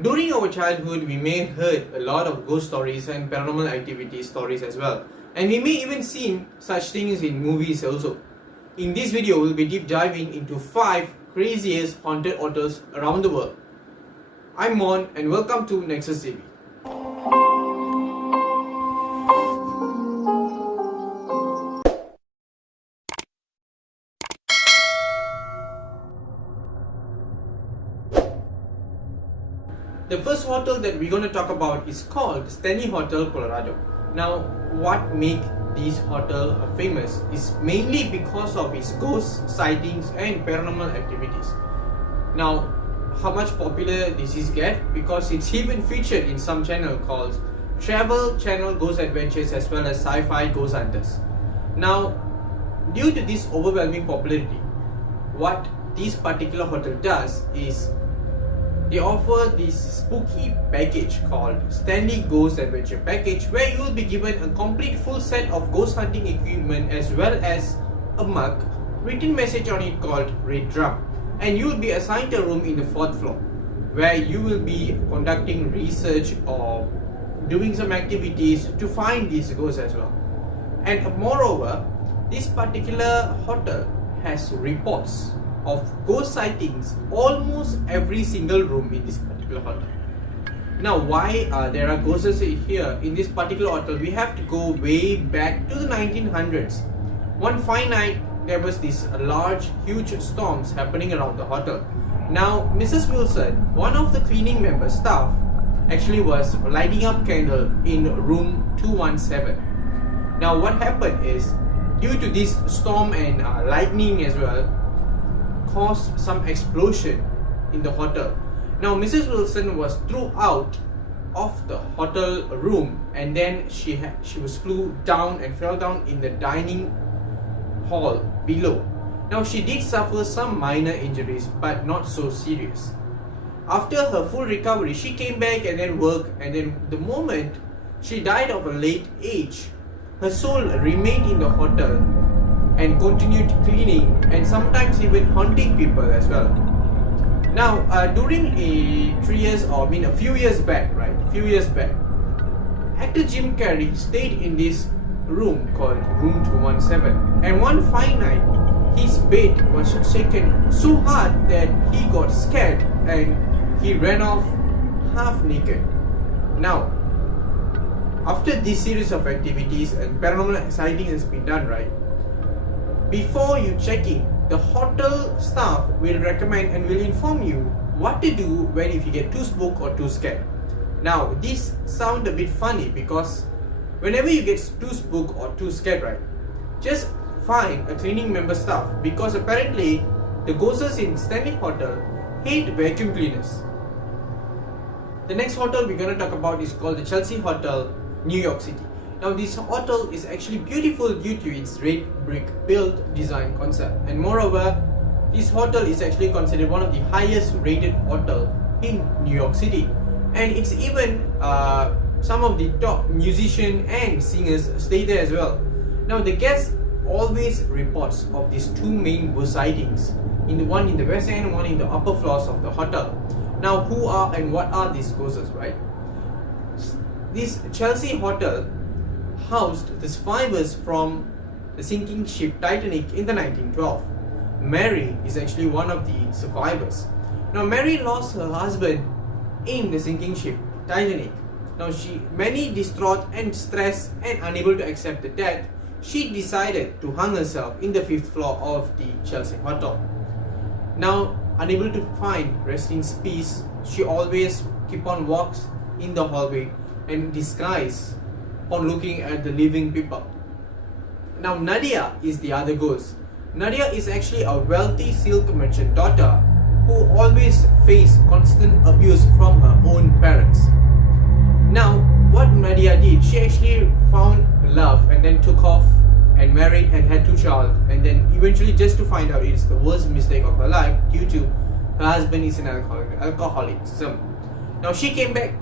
During our childhood, we may heard a lot of ghost stories and paranormal activity stories as well. And we may even seen such things in movies also. In this video, we'll be deep diving into 5 craziest haunted hotels around the world. I'm Mon and welcome to Nexus TV. The first hotel that we're going to talk about is called Stanley Hotel, Colorado. Now, what makes this hotel famous is mainly because of its ghost sightings and paranormal activities. Now, how much popular this is get? Because it's even featured in some channel called Travel Channel Ghost Adventures as well as Sci-Fi Ghost Hunters. Now, due to this overwhelming popularity, what this particular hotel does is they offer this spooky package called Stanley Ghost Adventure Package, where you will be given a complete full set of ghost hunting equipment as well as a mug, written message on it called Red Drum, and you will be assigned a room in the 4th floor where you will be conducting research or doing some activities to find these ghosts as well. And moreover, this particular hotel has reports of ghost sightings almost every single room in this particular hotel. Now, why there are ghosts here in this particular hotel? We have to go way back to the 1900s. One fine night, there was this large, huge storms happening around the hotel. Now, Mrs. Wilson, one of the cleaning member staff, actually was lighting up candle in room 217. Now, what happened is, due to this storm and lightning as well, caused some explosion in the hotel. Now, Mrs. Wilson was thrown out of the hotel room, and then she was flew down and fell down in the dining hall below. Now, she did suffer some minor injuries, but not so serious. After her full recovery, she came back and then worked, and then the moment she died of a late age, her soul remained in the hotel and continued cleaning and sometimes even haunting people as well. Now, during a few years back, actor Jim Carrey stayed in this room called room 217, and one fine night, his bed was shaken so hard that he got scared and he ran off half naked. Now, after this series of activities and paranormal sighting has been done, right? Before you check in, the hotel staff will recommend and will inform you what to do when if you get too spooked or too scared. Now, this sounds a bit funny because whenever you get too spooked or too scared, right, just find a cleaning member staff, because apparently the ghosts in Stanley Hotel hate vacuum cleaners. The next hotel we're going to talk about is called the Chelsea Hotel, New York City. Now, this hotel is actually beautiful due to its red brick built design concept, and moreover, this hotel is actually considered one of the highest rated hotel in New York City, and it's even some of the top musicians and singers stay there as well. Now, the guests always reports of these two main ghost sightings, one in the west end, one in the upper floors of the hotel. Now, who are and what are these ghosts, right? This Chelsea Hotel housed the survivors from the sinking ship Titanic in the 1912. Mary is actually one of the survivors. Now, Mary lost her husband in the sinking ship Titanic. Now, many distraught and stressed and unable to accept the death, she decided to hang herself in the 5th floor of the Chelsea Hotel. Now, unable to find resting peace, she always keep on walks in the hallway and disguise on looking at the living people. Now, Nadia is the other ghost. Nadia is actually a wealthy silk merchant daughter who always faced constant abuse from her own parents. Now, what Nadia did, she actually found love and then took off and married and had 2 children, and then eventually just to find out it's the worst mistake of her life due to her husband is an alcoholism. Now, she came back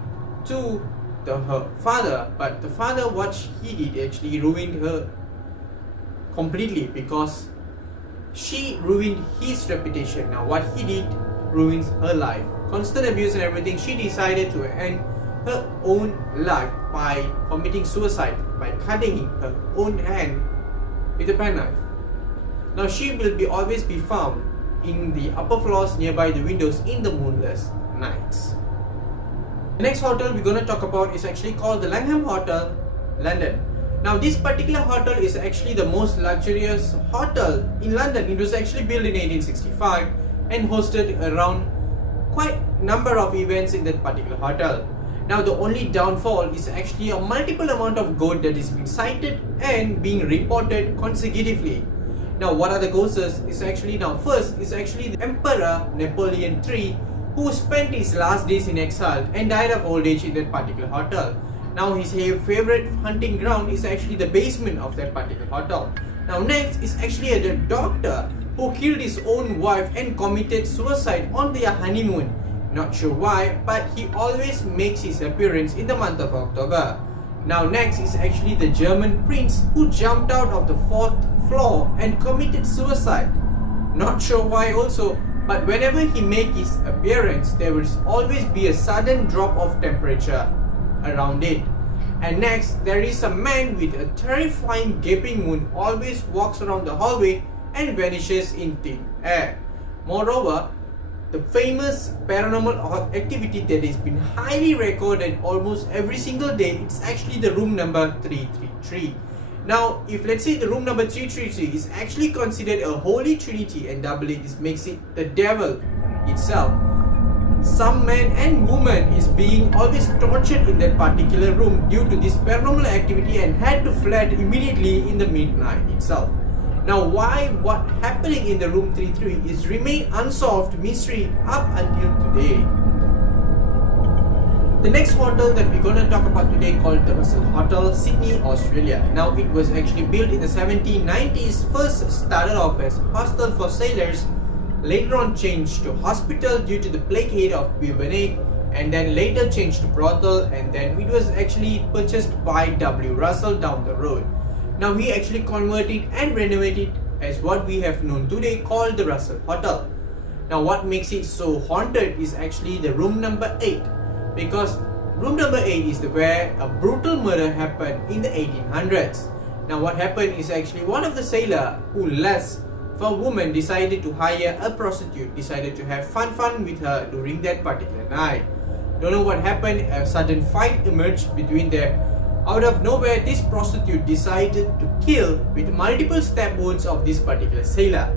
to her father, but the father, what he did actually ruined her completely because she ruined his reputation. Now, what he did ruins her life. constant abuse and everything, she decided to end her own life by committing suicide by cutting her own hand with a penknife. Now she will always be found in the upper floors nearby the windows in the moonless nights. The next hotel we're going to talk about is actually called the Langham Hotel, London. Now this particular hotel is actually the most luxurious hotel in London. It was actually built in 1865 and hosted around quite number of events in that particular hotel. Now the only downfall is actually a multiple amount of ghosts that is being sighted and being reported consecutively. Now what are the ghosts is actually, now first is actually the Emperor Napoleon III, who spent his last days in exile and died of old age in that particular hotel. Now his favorite hunting ground is actually the basement of that particular hotel. Now next is actually the doctor who killed his own wife and committed suicide on their honeymoon. Not sure why, but he always makes his appearance in the month of October. Now next is actually the German prince who jumped out of the 4th floor and committed suicide. Not sure why also, but whenever he makes his appearance, there will always be a sudden drop of temperature around it. And next, there is a man with a terrifying gaping wound, always walks around the hallway and vanishes in thin air. Moreover, the famous paranormal activity that has been highly recorded almost every single day, it's actually the room number 333. Now, if let's say the room number 333 is actually considered a holy trinity and doubly this makes it the devil itself, some man and woman is being always tortured in that particular room due to this paranormal activity and had to fled immediately in the midnight itself. Now what happening in the room 333 is remain unsolved mystery up until today. The next hotel that we're going to talk about today called the Russel Hotel, Sydney, Australia. Now it was actually built in the 1790s, first started off as hostel for sailors, later on changed to hospital due to the plague hate of bubonic, and then later changed to brothel, and then it was actually purchased by W. Russell down the road. Now he actually converted and renovated as what we have known today called the Russel Hotel. Now what makes it so haunted is actually the room number 8, because room number 8 is where a brutal murder happened in the 1800s. Now what happened is actually one of the sailors who lust for a woman decided to hire a prostitute, decided to have fun with her during that particular night. Don't know what happened, a sudden fight emerged between them. Out of nowhere, this prostitute decided to kill with multiple stab wounds of this particular sailor.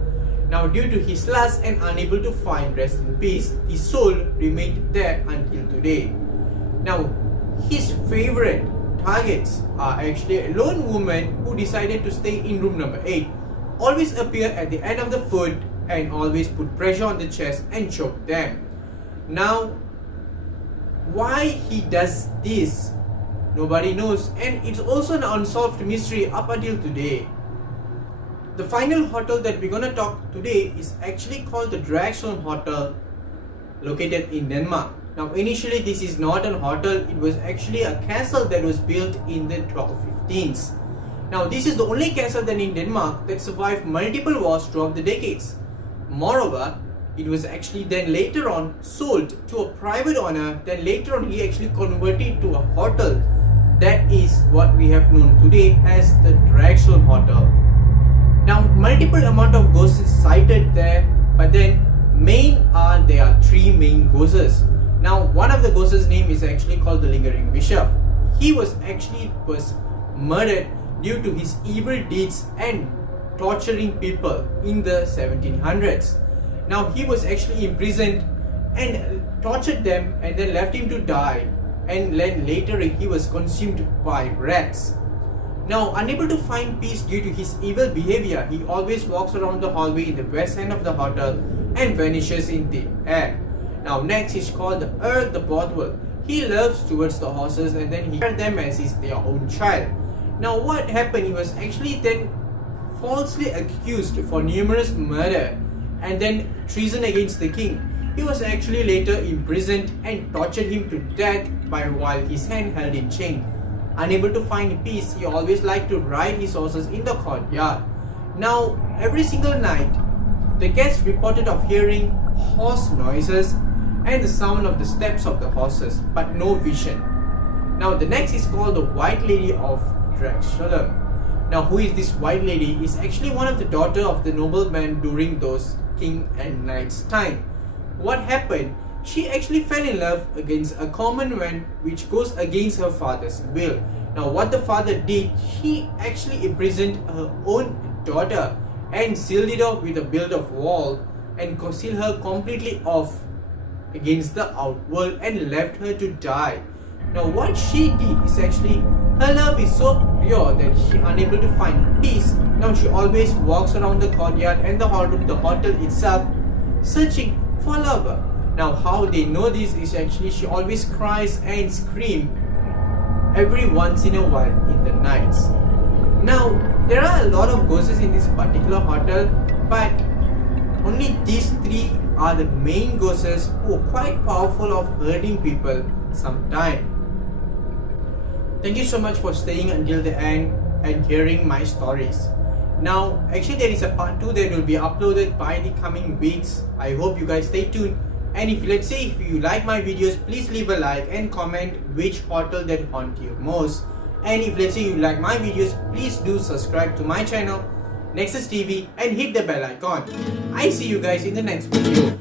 Now due to his lust and unable to find rest in peace, his soul remained there until today. Now his favorite targets are actually a lone woman who decided to stay in room number 8, always appear at the end of the foot and always put pressure on the chest and choke them. Now why he does this, nobody knows, and it's also an unsolved mystery up until today. The final hotel that we're gonna talk today is actually called the Dragsholm Hotel, located in Denmark. Now initially this is not an hotel, it was actually a castle that was built in the 1215s. Now this is the only castle then in Denmark that survived multiple wars throughout the decades. Moreover, it was actually then later on sold to a private owner, then later on he actually converted to a hotel. That is what we have known today as the Dragsholm Hotel. Now multiple amount of ghosts is sighted there, but then there are 3 main ghosts. Now one of the ghosts' name is actually called the Lingering Bishop. He was murdered due to his evil deeds and torturing people in the 1700s. Now he was actually imprisoned and tortured them and then left him to die, and then later he was consumed by rats. Now unable to find peace due to his evil behavior, he always walks around the hallway in the west end of the hotel and vanishes in the air. Now next is called the Earl the Bothwell. He loves towards the horses and then he treats them as is their own child. Now what happened, he was actually then falsely accused for numerous murder and then treason against the king. He was actually later imprisoned and tortured him to death while his hand held in chain. Unable to find peace, he always liked to ride his horses in the courtyard. Now every single night, the guests reported of hearing horse noises, and the sound of the steps of the horses, but no vision. Now the next is called the White Lady of Dragsholm. Now who is this White Lady is actually one of the daughter of the nobleman during those king and knight's time. What happened? She actually fell in love against a common man which goes against her father's will. Now what the father did, he actually imprisoned her own daughter and sealed it off with a build of wall and sealed her completely off against the outworld and left her to die. Now what she did is actually, her love is so pure that she unable to find peace. Now she always walks around the courtyard and the hall room, the hotel itself, searching for a lover. Now how they know this is actually she always cries and screams every once in a while in the nights. Now there are a lot of ghosts in this particular hotel, but only these three are the main ghosts who are quite powerful of hurting people sometime. Thank you so much for staying until the end and hearing my stories. Now actually there is a part 2 that will be uploaded by the coming weeks. I hope you guys stay tuned. And if you like my videos, please leave a like and comment which hotel that haunt you most. And if you like my videos, please do subscribe to my channel Nexus TV and hit the bell icon. I see you guys in the next video.